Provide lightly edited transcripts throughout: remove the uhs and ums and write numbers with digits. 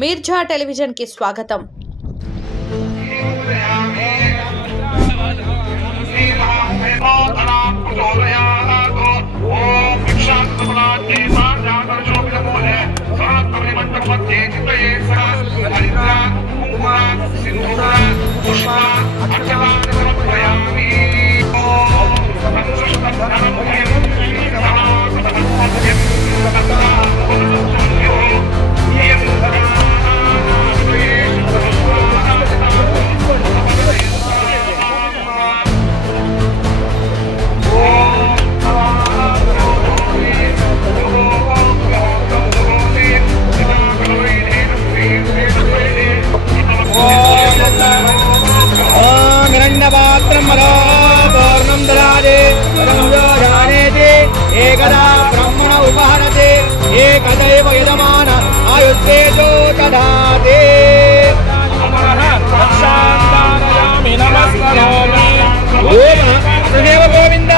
Mirza television కి స్వాగతం. एकदा ब्रह्मण उपहरते एकदैव यजमान आयुष्येतो ददाते रक्षान्दारयामि नमस्करोमि गुरुदेव गोविंद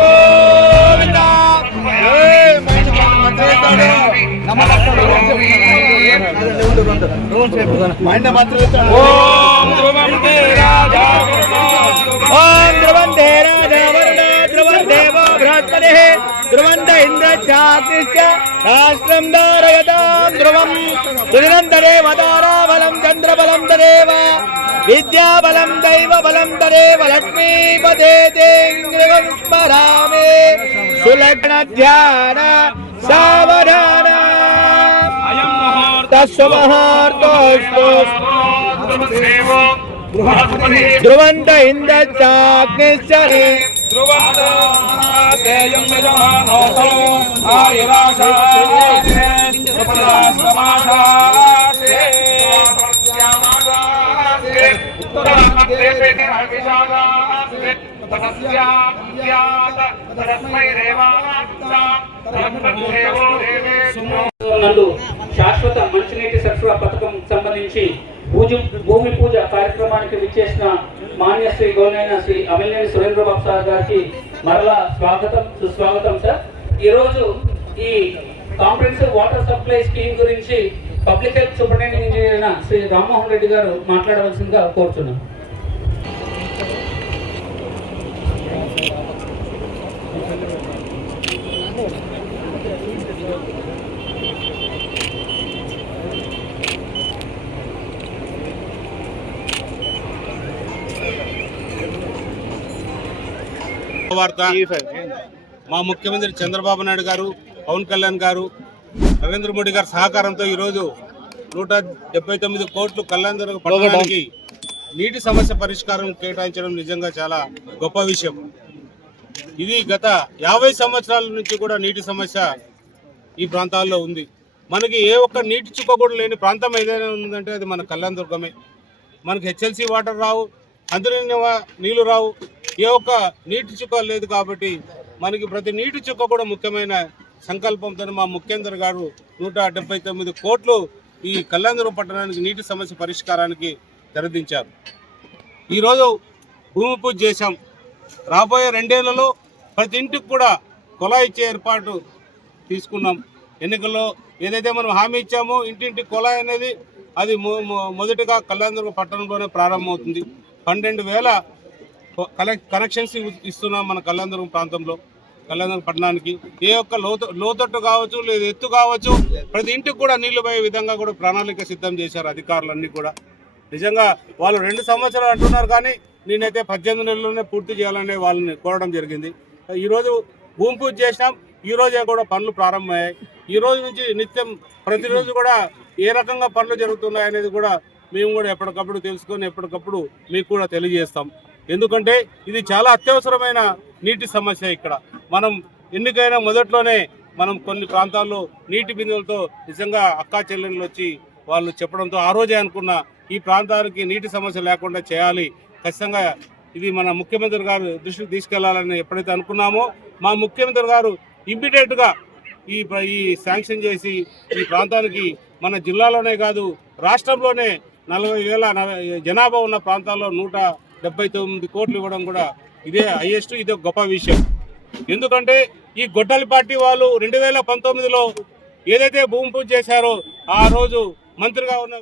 गोविंद ओम ध्रुवं ते राजा ओम ध्रुवं ते राजा वरुण ध्रुवं देवो बृहस्पतिः ध्रुवं च इन्द्रश्चाग्निश्च राष्ट्रं धारयतां ध्रुवं सुनिरन्तरेव ताराबलं चन्द्रबलं तदेव विद्याबलं दैवबलं तदेव लक्ष्मीपते तेऽङ्गं स्मरामि सुलग्नध्यान सावधान तस्वमुहूर्तोऽस्तु ध्रुवन्त इन्द्रश्चाग्निश्च ध्रुवन्तेयं यजमानोऽसौ आयुराशास्ते उत्तरास्तमाशास्ते నందు శాశ్వత మంచినీటి సరఫరా పథకం సంబంధించి భూమి పూజ కార్యక్రమానికి విచ్చేసిన మాన్య శ్రీ గౌరవనీయ శ్రీ అమిలినేని సురేంద్ర బాబు సార్ గారికి మరలా స్వాగతం సుస్వాగతం సార్. ఈరోజు ఈ కాంప్రహెన్సివ్ వాటర్ సప్లై స్కీమ్ గురించి పబ్లిక్ హెల్త్ సూపరింటెండెంట్ ఇంజనీర్ అయిన శ్రీ రామ్మోహన్ రెడ్డి గారు మాట్లాడవలసిందిగా కోరుతున్నాను. మా ముఖ్యమంత్రి చంద్రబాబు నాయుడు గారు, పవన్ కళ్యాణ్ గారు, నరేంద్ర మోడీ గారి సహకారంతో ఈరోజు 179 కోట్లు కళ్యాణదుర్గ పట్టణానికి నీటి సమస్య పరిష్కారం కేటాయించడం నిజంగా చాలా గొప్ప విషయం. ఇది గత 50 సంవత్సరాల నుంచి కూడా నీటి సమస్య ఈ ప్రాంతాల్లో ఉంది. మనకి ఏ ఒక్క నీటి చుక్క కూడా లేని ప్రాంతం ఏదైనా ఉందంటే అది మన కళ్యాణదుర్గమే. మనకి హెచ్ఎల్సి వాటర్ రావు, అందరినీ నీళ్లు రావు, ఏ ఒక్క నీటి చుక్క లేదు. కాబట్టి మనకి ప్రతి నీటి చుక్క కూడా ముఖ్యమైన సంకల్పంతో మా ముఖ్యమంత్రి గారు 179 కోట్లు ఈ కళ్యాణదుర్గం పట్టణానికి నీటి సమస్య పరిష్కారానికి తెరదించారు. ఈరోజు భూమి పూజ చేశాం. రాబోయే 2 ఏళ్లలో ప్రతి ఇంటికి కూడా కుళాయి ఇచ్చే ఏర్పాటు తీసుకున్నాం. ఎన్నికల్లో ఏదైతే మనం హామీ ఇచ్చామో ఇంటింటి కుళాయి అనేది అది మొదటిగా కళ్యాణదుర్గం పట్టణంలోనే ప్రారంభమవుతుంది. 12,000 కనెక్షన్స్ ఇస్తున్నాం మన కళ్యాణదుర్గం ప్రాంతంలో, కళ్యాణదుర్గం పట్టణానికి. ఏ ఒక్క లోతట్టు కావచ్చు లేదా ఎత్తు కావచ్చు ప్రతి ఇంటికి కూడా నీళ్లు పోయే విధంగా కూడా ప్రణాళిక సిద్ధం చేశారు అధికారులన్నీ కూడా. నిజంగా వాళ్ళు 2 సంవత్సరాలు అంటున్నారు, కానీ నేనైతే 18 నెలల్లోనే పూర్తి చేయాలని వాళ్ళని కోరడం జరిగింది. ఈరోజు భూమి పూజ చేసినాం. ఈ రోజే కూడా పనులు ప్రారంభమయ్యాయి. ఈ రోజు నుంచి నిత్యం ప్రతిరోజు కూడా ఏ రకంగా పనులు జరుగుతున్నాయి అనేది కూడా మేము కూడా ఎప్పటికప్పుడు తెలుసుకొని ఎప్పటికప్పుడు మీకు కూడా తెలియజేస్తాం. ఎందుకంటే ఇది చాలా అత్యవసరమైన నీటి సమస్య. ఇక్కడ మనం ఎన్నికైనా మొదట్లోనే మనం కొన్ని ప్రాంతాల్లో నీటి బిందువులతో నిజంగా అక్కా చెల్లెళ్ళు వచ్చి వాళ్ళు చెప్పడంతో ఆ రోజే అనుకున్న ఈ ప్రాంతానికి నీటి సమస్య లేకుండా చేయాలి, ఖచ్చితంగా ఇది మన ముఖ్యమంత్రి గారు దృష్టికి తీసుకెళ్లాలని ఎప్పుడైతే అనుకున్నామో మా ముఖ్యమంత్రి గారు ఇమ్మీడియట్గా ఈ శాంక్షన్ చేసి ఈ ప్రాంతానికి మన జిల్లాలోనే కాదు రాష్ట్రంలోనే 40,000 జనాభా ఉన్న ప్రాంతాల్లో 179 కోట్లు ఇవ్వడం కూడా ఇదే హైయెస్ట్. ఇది ఒక గొప్ప విషయం. ఎందుకంటే ఈ గొడ్డలి పార్టీ వాళ్ళు 2019లో ఏదైతే భూమి పూజ చేశారో ఆ రోజు మంత్రిగా ఉన్న